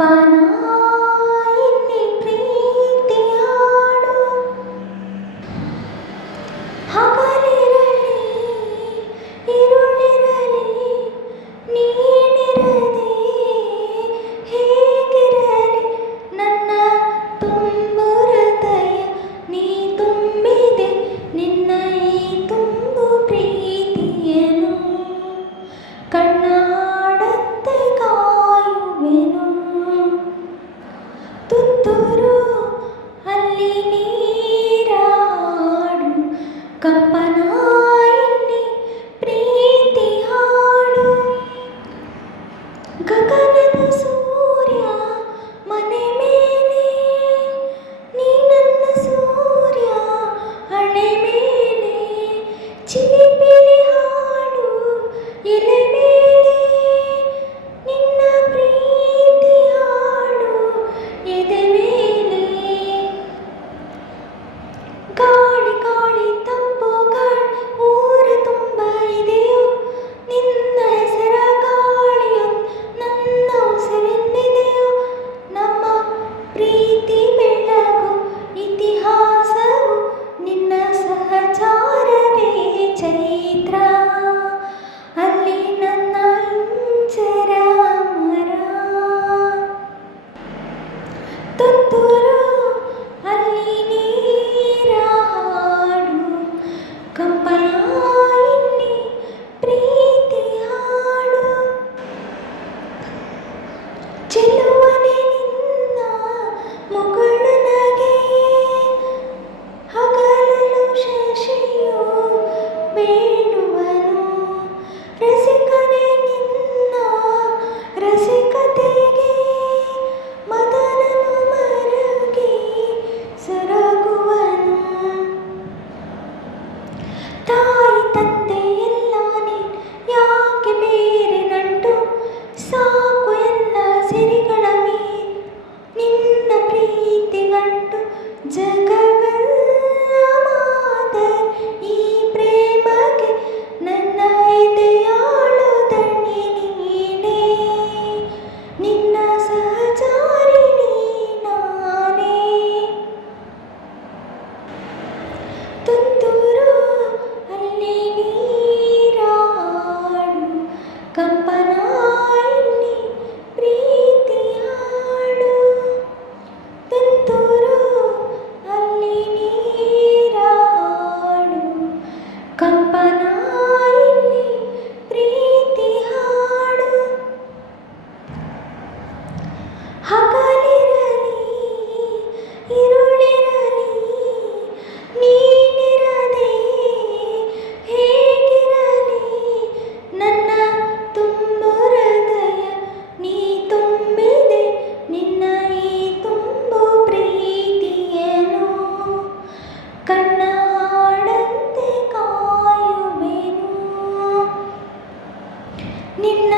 ಕಂಪನ ಇಲ್ಲಿ ಪ್ರೀತಿ ಹಾಡು ಹಗಲಿರಲಿ ಇರುಳಿರಲಿ ನೀನಿರದೆ ಹೇಗಿರಲಿ ನನ್ನ ತುಂಬು ಹೃದಯ ನೀ ತುಂಬಿದೆ ನಿನ್ನ ಈ ತುಂಬು ಪ್ರೀತಿಯನು ಕಣ್ಣಾಡಂತೆ ಕಾಯುವೆನು ತುತ್ತೂರು ಅಲ್ಲಿ ನೀರಾಡು ಕಂಪನ ಇಲ್ಲಿ ಪ್ರೀತಿ ಹಾಡು ಗಗನದ ಸೂರ್ಯ ಮನೆ ಮೇಲೆ ನೀ ನನ್ನ ಸೂರ್ಯ ಹಣೆ ಮೇಲೆ ಚಿಲಿಪಿಲಿ ಹಾಡು ಎಲೆ ಮೇಲೆ ನಿನ್ನ ಪ್ರೀತಿ ಹಾಡು ಎದೆ ಮೇಲೆ ಗಾಳಿ ಗಾಳಿ ತಂಪು ಗಾಳಿ ಊರ ತುಂಬ ಇದೆಯೋ ನಿನ್ನ ಹೆಸರ ಗಾಳಿಯು ನನ್ನ ಉಸಿರೆಂದಿದೆಯೋ ನಮ್ಮ ಪ್ರೀತಿ ಬೆಳಗು ಇತಿಹಾಸವು ನಿನ್ನ ಸಹಚಾರವೇ ಚೈತ್ರ ಅಲ್ಲಿ ನನ್ನ ಇಂಚರ ಮರ ತುತ್ತೂರು ಅಲ್ಲಿ ನೀರಾಡು ಕಂಪನ ಇಲ್ಲಿ ಪ್ರೀತಿ ಹಾಡು ಚೆಲುವನೆ ನಿನ್ನ ಮುಗಳು ನಗೆ ಹಗಲಲು ಶಶಿಯು ಬೇಡುವನು ರಸಿಕನೆ ನಿನ್ನ ರಸಿಕತೆಗೆ ಮದನನು ಮರಗಿ ಸೊರಗುವನು ತಾಯಿ ತಂದೆ ಎಲ್ಲ ನೀನು ಯಾಕೆ ಬೇರೆ ನಂಟು ಸಾಕು ಎಲ್ಲ ಸಿರಿಗಳ ಮೇಲೆ ನಿನ್ನ ಪ್ರೀತಿ ಗಂಟು ಜಗವೆಲ್ಲ ಮಾದರಿ ಈ ಪ್ರೇಮಗೆ ನನ್ನ ಎದೆಯಾಳು ದಣಿ ನೀನೇ ನಿನ್ನ ಸಹಚಾರಿ ನಾನೇ ತುತ್ತೂರು ಅಲ್ಲಿ ನೀರಾಡು ಕಂಪನ ಇಲ್ಲಿ ಪ್ರೀತಿ ಹಾಡು ತುತ್ತೂರು ಅಲ್ಲಿ ನೀರಾಡು ಕಂಪನ ಇಲ್ಲಿ ಪ್ರೀತಿ ಹಾಡು ಹಗಲಿರಲಿ ಇರುಳಿರಲಿ ನೀನಿರದೆ ಹೇಗಿರಲಿ ನನ್ನ ತುಂಬು ಹೃದಯ ನೀ ತುಂಬಿದೆ ನಿನ್ನ ಈ ತುಂಬು ಪ್ರೀತಿಯನು ಕಣ್ಣಾಡಂತೆ ಕಾಯುವೆನು ನಿನ್ನ